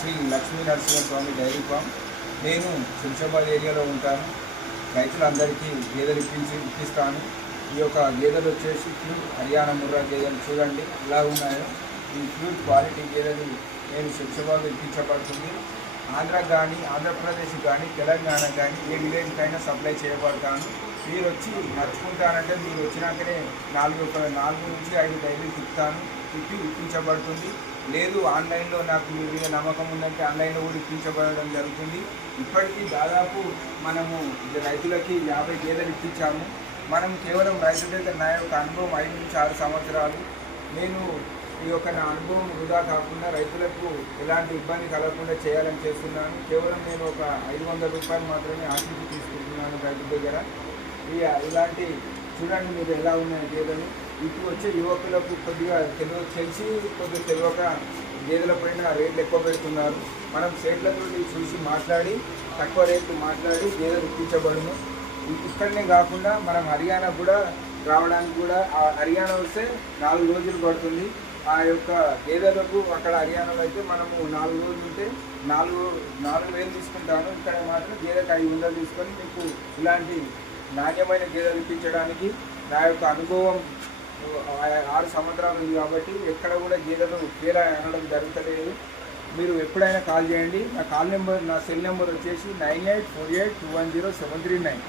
Shri Lakshmi Narasimhaswamy dairy farm. నేను శంషాబాద్ ఏరియాలో ఉంటాను. రైతులందరికీ గేదెలు ఇప్పిస్తాను. ఈ యొక్క గేదెలు వచ్చేసి ప్యూర్ హర్యానా ముర్రా గేదెలు చూడండి ఎలా ఉన్నాయో. ఈ ప్యూర్ క్వాలిటీ గేదెలు నేను శంషాబాద్ ఇప్పించబడుతుంది. ఆంధ్రాకి కానీ, ఆంధ్రప్రదేశ్ కానీ, తెలంగాణ కానీ ఏ విలేజ్కైనా సప్లై చేయబడతాను. మీరు వచ్చి నడుచుకుంటానంటే మీరు వచ్చినాకనే 4 నుంచి 5 డైరీలు ఇప్పించబడుతుంది. లేదు ఆన్లైన్లో నాకు మీ మీద నమ్మకం ఉందంటే ఆన్లైన్లో కూడా ఇప్పించబడడం జరుగుతుంది. ఇప్పటికీ దాదాపు మనము రైతులకి 50 గేదెలు ఇప్పించాము. మనం కేవలం రైతు దగ్గర నా యొక్క అనుభవం 5 నుంచి 6 సంవత్సరాలు. నేను ఈ యొక్క నా అనుభవం వృధా కాకుండా రైతులకు ఎలాంటి ఇబ్బంది కలగకుండా చేయాలని చేస్తున్నాను. కేవలం నేను ఒక 500 రూపాయలు మాత్రమే ఆశించి తీసుకుంటున్నాను రైతు దగ్గర. ఇలాంటి చూడండి మీరు ఎలా ఉన్నాయి గేదెలు. ఇప్పుడు వచ్చే యువకులకు కొద్దిగా తెలిసి కొద్దిగా తెలియక గేదెల పైన రేట్లు ఎక్కువ పెడుతున్నారు. మనం సేట్లతో చూసి మాట్లాడి తక్కువ రేట్లు మాట్లాడి గేదెలు ఇప్పించబడును. ఇక్కడనే కాకుండా మనం హర్యానా కూడా రావడానికి కూడా హర్యానా వస్తే 4 రోజులు పడుతుంది. ఆ యొక్క గేదెలకు అక్కడ హర్యానాలో అయితే మనము 4 రోజులు ఉంటే 4,000 తీసుకుంటాను. ఇక్కడ మాత్రం గేదెకి 500 తీసుకొని మీకు ఇలాంటి నాణ్యమైన గేదెలు ఇప్పించడానికి నా యొక్క అనుభవం 6 సంవత్సరాలు ఉంది కాబట్టి ఎక్కడ కూడా గేదెలు తేడా అనడం జరుగుతలేదు. మీరు ఎప్పుడైనా కాల్ చేయండి. నా సెల్ నెంబర్ వచ్చేసి 9848210739.